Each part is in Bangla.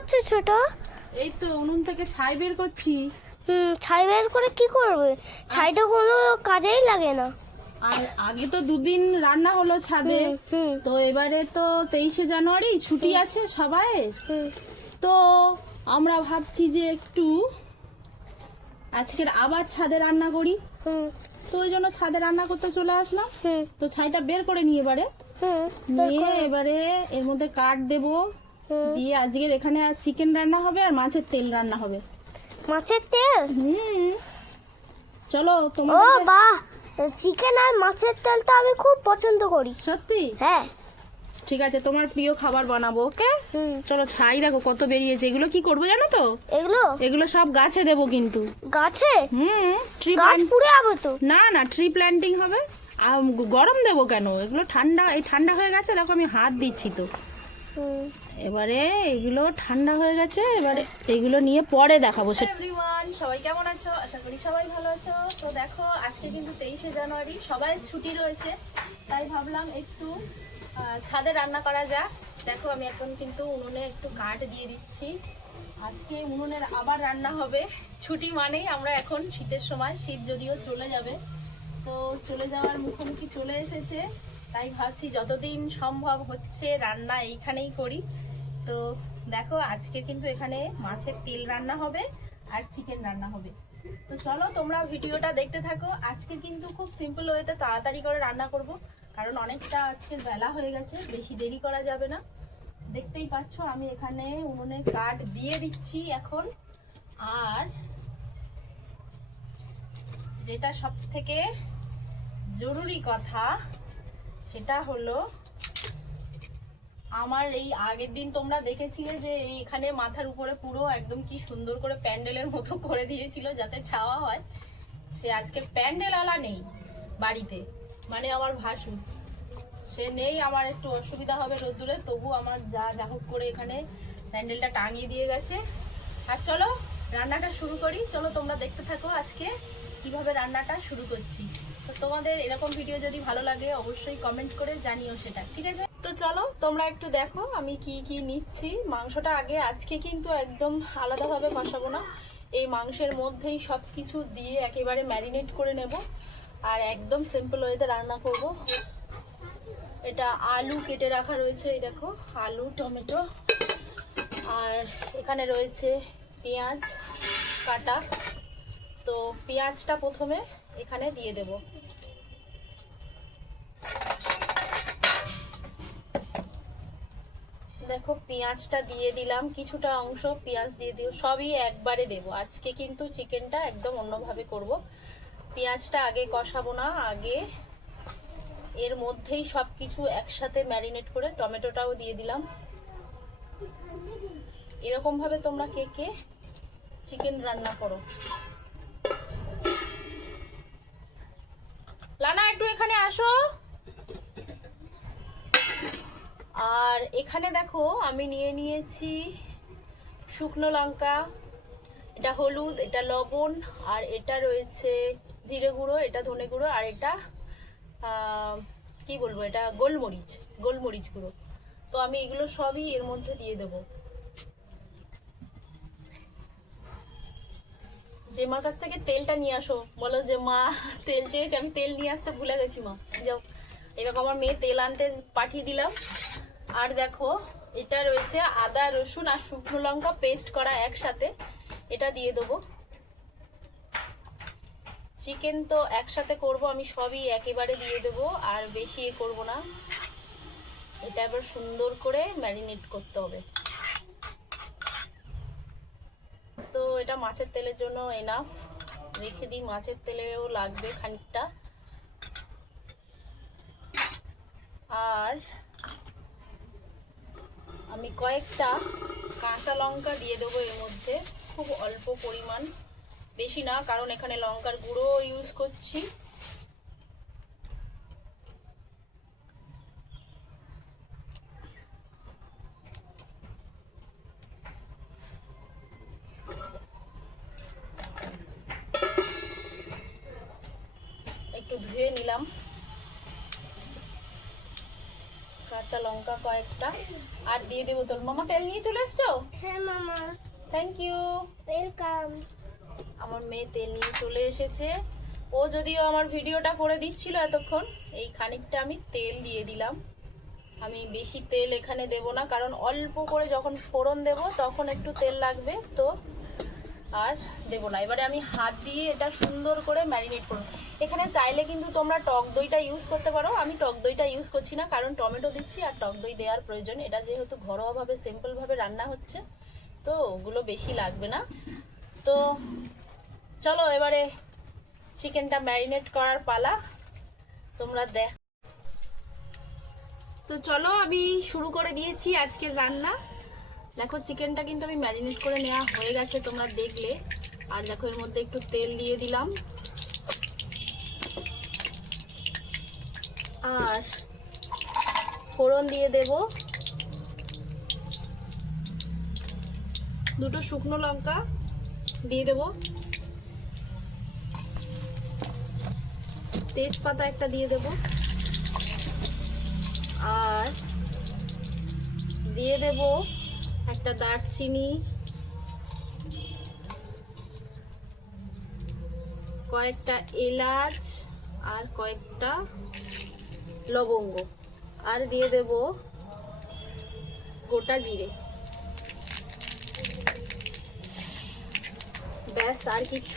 করছো ছোট? এই তো উনুন থেকে ছাই বের করছি। ছাই বের করে কি করবে? ছাইটা কোনো কাজেই লাগে না। আর আগে তো দুদিন রান্না হলো ছাদে। হুম তো এবারে তো 23শে জানুয়ারি ছুটি আছে সবাই। হুম তো আমরা ভাবছি যে একটু আজকের আবার ছাদে রান্না করি। হুম তো ওই জন্য ছাদে রান্না করতে চলে আসলাম। হুম তো ছাইটা বের করে নিয়ে নিয়ে এবারে এর মধ্যে কাঠ দেবো, দিয়ে আজকের এখানে চিকেন রান্না হবে আর মাছের তেল রান্না হবে। মাছের তেল? চলো ও তোমার। বাহ, চিকেন আর মাছের তেল তো আমি খুব পছন্দ করি। সত্যি? হ্যাঁ। ঠিক আছে, তোমার প্রিয় খাবার বানাবো। ওকে হুম চলো। ছাই দেখো কত বেরিয়েছে। এগুলো কি করবো জানো তো? এগুলো সব গাছে দেবো কিন্তু। গাছে? ট্রি গাছ পুড়ে যাবে তো? না না, ট্রি প্ল্যান্টিং হবে। আর গরম দেবো কেন? এগুলো ঠান্ডা, এই ঠান্ডা হয়ে গেছে দেখো, আমি হাত দিচ্ছি তো। এবারে এগুলো ঠান্ডা হয়ে গেছে, এবারে এগুলো নিয়ে পরে দেখাবো। এভরিওয়ান, সবাই কেমন আছো? আশা করি সবাই ভালো আছো। তো দেখো আজকে কিন্তু 23শে জানুয়ারি, সবাই ছুটি রয়েছে, তাই ভাবলাম একটু ছাদে রান্না করা যাক। দেখো আমি এখন কিন্তু উনুনে একটু কাঠ দিয়ে দিচ্ছি। আজকে উনুনের আবার রান্না হবে। ছুটি মানেই আমরা এখন শীতের সময়, শীত যদিও চলে যাবে, তো চলে যাওয়ার মুখোমুখি চলে এসেছে, তাই ভাবছি যতদিন সম্ভব হচ্ছে রান্না এইখানেই করি। তো দেখো আজকে কিন্তু এখানে মাছের তেল রান্না হবে আর চিকেন রান্না হবে। তো চলো তোমরা ভিডিওটা দেখতে থাকো। আজকে কিন্তু খুব সিম্পল ওয়েতে তাড়াতাড়ি করে রান্না করব, কারণ অনেকটা আজকে বেলা হয়ে গেছে, বেশি দেরি করা যাবে না। দেখতেই পাচ্ছ আমি এখানে উনুনে কাঠ দিয়ে দিচ্ছি এখন। আর যেটা সব থেকে জরুরি কথা সেটা হলো, আমার এই আগের দিন তোমরা দেখেছিলে যে এখানে মাথার উপরে পুরো একদম কি সুন্দর করে প্যান্ডেলের মতো করে দিয়েছিল যাতে ছাওয়া হয়। সে আজকে প্যান্ডেলওয়ালা নেই বাড়িতে, মানে আমার ভাসুর সে নেই। আমার একটু অসুবিধা হবে রোদ্দুরে, তবু আমার যা হোক করে এখানে প্যান্ডেলটা টাঙিয়ে দিয়ে গেছে। আর চলো রান্নাটা শুরু করি। চলো তোমরা দেখতে থাকো আজকে কিভাবে রান্নাটা শুরু করছি। তো তোমাদের এরকম ভিডিও যদি ভালো লাগে অবশ্যই কমেন্ট করে জানিও সেটা, ঠিক আছে? তো চলো তোমরা একটু দেখো আমি কি কি নিচ্ছি। মাংসটা আগে আজকে কিন্তু একদম আলাদাভাবে কষাবো না, এই মাংসের মধ্যেই সব কিছু দিয়ে একেবারে ম্যারিনেট করে নেব আর একদম সিম্পল ওয়েতে রান্না করব। এটা আলু কেটে রাখা রয়েছে, এই দেখো আলু, টমেটো, আর এখানে রয়েছে পেঁয়াজ কাটা। তো পেঁয়াজটা প্রথমে এখানে দিয়ে দেব। দেখো পেঁয়াজটা দিয়ে দিলাম, কিছুটা অংশ পেঁয়াজ দিয়ে দিও, সবই একবারে দেব। আজকে কিন্তু চিকেনটা একদম অন্যভাবে করব। পেঁয়াজটা আগে কষাবো না, আগে এর মধ্যেই সব কিছু একসাথে ম্যারিনেট করে টমেটোটাও দিয়ে দিলাম। এরকম ভাবে তোমরা কে কে চিকেন রান্না করো? লানা একটু এখানে আসো। আর এখানে দেখো আমি নিয়ে নিয়েছি শুকনো লঙ্কা, এটা হলুদ, এটা লবণ, আর এটা রয়েছে জিরে গুঁড়ো, এটা ধনে গুঁড়ো, আর এটা কি বলবো, এটা গোলমরিচ গুঁড়ো। তো আমি এগুলো সবই এর মধ্যে দিয়ে দেবো। যে মার কাছ থেকে তেলটা নিয়ে আসো, বলো যে মা তেল চেয়েছে, আমি তেল নিয়ে আসতে ভুলে গেছি মা। যাও, এরকম আমার মেয়ে তেল আনতে পাঠিয়ে দিলাম। আর দেখো এটা রয়েছে আদা রসুন আর শুকনো লঙ্কা পেস্ট করা একসাথে, এটা দিয়ে দেবো। চিকেন তো একসাথে করব আমি, সবই একেবারে দিয়ে দেবো, আর বেশি করব না। এটা এবার সুন্দর করে ম্যারিনেট করতে হবে। তো এটা মাছের তেলের জন্য এনাফ, রেখে দিই, মাছের তেলেও লাগবে খানিকটা। আর আমি কয়েকটা কাঁচা লঙ্কা দিয়ে দেবো এর মধ্যে, খুব অল্প পরিমাণ, বেশি না, কারণ এখানে লঙ্কার গুঁড়ো ইউজ করছি। একটু ধুয়ে নিলাম কাঁচা লঙ্কা কয়েকটা, আর দিয়ে দেবো তোর মামা। তেল নিয়ে চলে এসছো? হ্যাঁ মামা, থ্যাংক ইউ। ওয়েলকাম। আমার মেয়ে তেল নিয়ে চলে এসেছে। ও যদিও আমার ভিডিওটা করে দিচ্ছিল এতক্ষণ, এই খানিকটা আমি তেল দিয়ে দিলাম। আমি বেশি তেল এখানে দেব না, কারণ অল্প করে যখন ফোড়ন দেব তখন একটু তেল লাগবে, তো আর দেব না। এবারে আমি হাত দিয়ে এটা সুন্দর করে ম্যারিনেট করব। এখানে চাইলে কিন্তু তোমরা টক দইটা ইউজ করতে পারো, আমি টক দইটা ইউজ করছি না, কারণ টমেটো দিচ্ছি আর টক দই দেওয়ার প্রয়োজন। এটা যেহেতু ঘরোয়াভাবে সিম্পলভাবে রান্না হচ্ছে, তো ওগুলো বেশি লাগবে না। তো চলো এবারে চিকেনটা ম্যারিনেট করার পালা, তোমরা দেখ। তো চলো আমি শুরু করে দিয়েছি আজকের রান্না। দেখো চিকেনটা কিন্তু আমি ম্যারিনেট করে নেওয়া হয়ে গেছে, তোমরা দেখলে। আর দেখো এর মধ্যে একটু তেল দিয়ে দিলাম, আর ফোড়ন দিয়ে দেব, দুটো শুকনো লঙ্কা দিয়ে দেব, তেজপাতা একটা দিয়ে দেব, আর দিয়ে দেব একটা দারচিনি, কয়েকটা এলাচ আর কয়েকটা লবঙ্গ, আর দিয়ে দেব গোটা জিরে। ব্যাস, আর কিছু।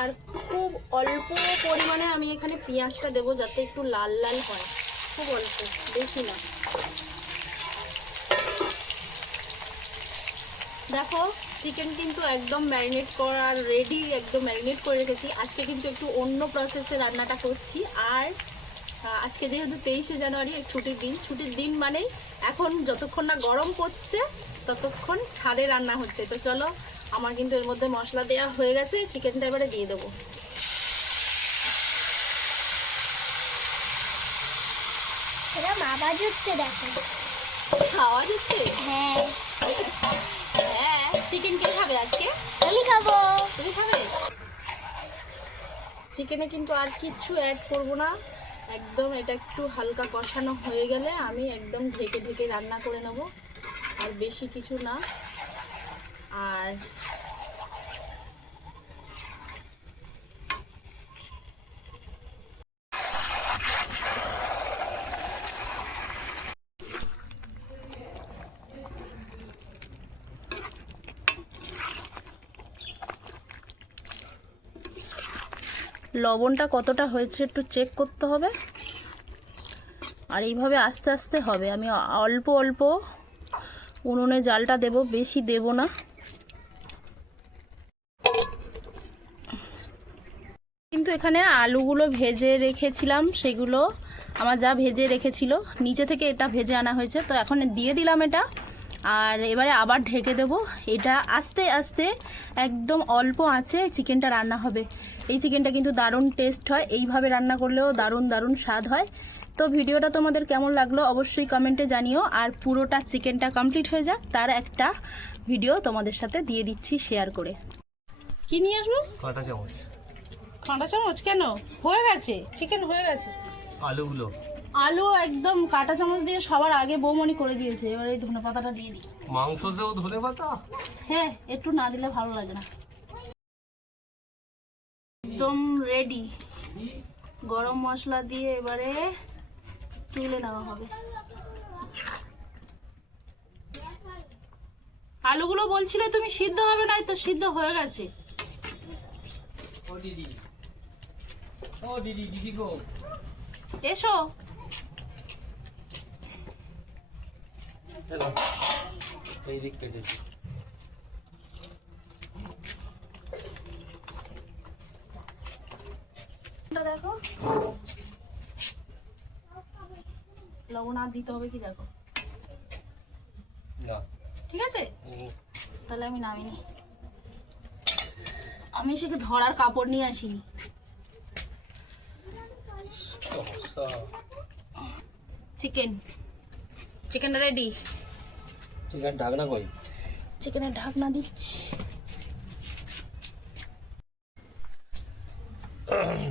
আর খুব অল্প পরিমাণে আমি এখানে পেঁয়াজটা দেবো, যাতে একটু লাল লাল হয়, খুব অল্প, বেশি না। দেখো চিকেন কিন্তু একদম ম্যারিনেট করার রেডি, একদম ম্যারিনেট করে রেখেছি। আজকে কিন্তু একটু অন্য প্রসেসে রান্নাটা করছি। আর আজকে যেহেতু 23শে জানুয়ারি, ছুটির দিন মানেই এখন যতক্ষণ না গরম পড়ছে ততক্ষণ ছাদে রান্না হচ্ছে। তো চলো, আমার কিন্তু এর মধ্যে মশলা দেওয়া হয়ে গেছে, চিকেনটা এবারে দিয়ে দেবো। আওয়াজ হচ্ছে, দেখো আওয়াজ হচ্ছে। হ্যাঁ হ্যাঁ, চিকেন কে খাবে আজকে? আমি খাবো। তুমি খাবে? চিকেনে কিন্তু আর কিচ্ছু অ্যাড করব না, একদম এটা একটু হালকা কষানো হয়ে গেলে আমি একদম ঢেকে ঢেকে রান্না করে নেব, আর বেশি কিছু না। আর লবণটা কতটা হয়েছে একটু চেক করতে হবে, আর এইভাবে আস্তে আস্তে হবে। আমি অল্প অল্প উনুনে জালটা দেব, বেশি দেব না। কিন্তু এখানে আলুগুলো ভেজে রেখেছিলাম, সেগুলো আমার যা ভেজে রেখেছিল, নিচে থেকে এটা ভেজে আনা হয়েছে, তো এখন দিয়ে দিলাম এটা। আর এবারে আবার ঢেকে দেব। এটা আস্তে আস্তে একদম অল্প আঁচে চিকেনটা রান্না হবে। এই চিকেনটা কিন্তু দারুণ টেস্ট হয়, এইভাবে রান্না করলেও দারুণ দারুণ স্বাদ হয়। তো ভিডিওটা তোমাদের কেমন লাগলো অবশ্যই কমেন্টে জানিও। আর পুরোটা চিকেনটা কমপ্লিট হয়ে যাক, তার একটা ভিডিও তোমাদের সাথে দিয়ে দিচ্ছি শেয়ার করে। কি নিয়ে আসবো? কাঁটা চামচ। কাঁটা চামচ কেন? হয়ে গেছে, চিকেন হয়ে গেছে। আলুগুলো, আলু একদম কাঁটা চামচ দিয়ে সবার আগে বৌমনি করে দিয়েছে। এবার এই ধনে পাতাটা দিয়ে দিই। মাংস দেও ধনে পাতা? হ্যাঁ, একটু না দিলে ভালো লাগে না। একদম রেডি। গরম মশলা দিয়ে এবারে তুলে নেওয়া হবে। আলুগুলো বলছিলে তুমি সিদ্ধ হবে না, তো সিদ্ধ হয়ে গেছে। ও দিদি, ও দিদি, দিদি গো এসো। চলো, এই দিক কেটেছি। দেখো লবণ আর দিতে হবে কি, দেখো না ঠিক আছে। তাহলে আমি নামিনি, আমি সেকে ধরার কাপড় নিয়ে আসিনি। Chicken ready. চিকেন ঢাকনা কই? চিকেনের ঢাকনা দিচ্ছি। হুম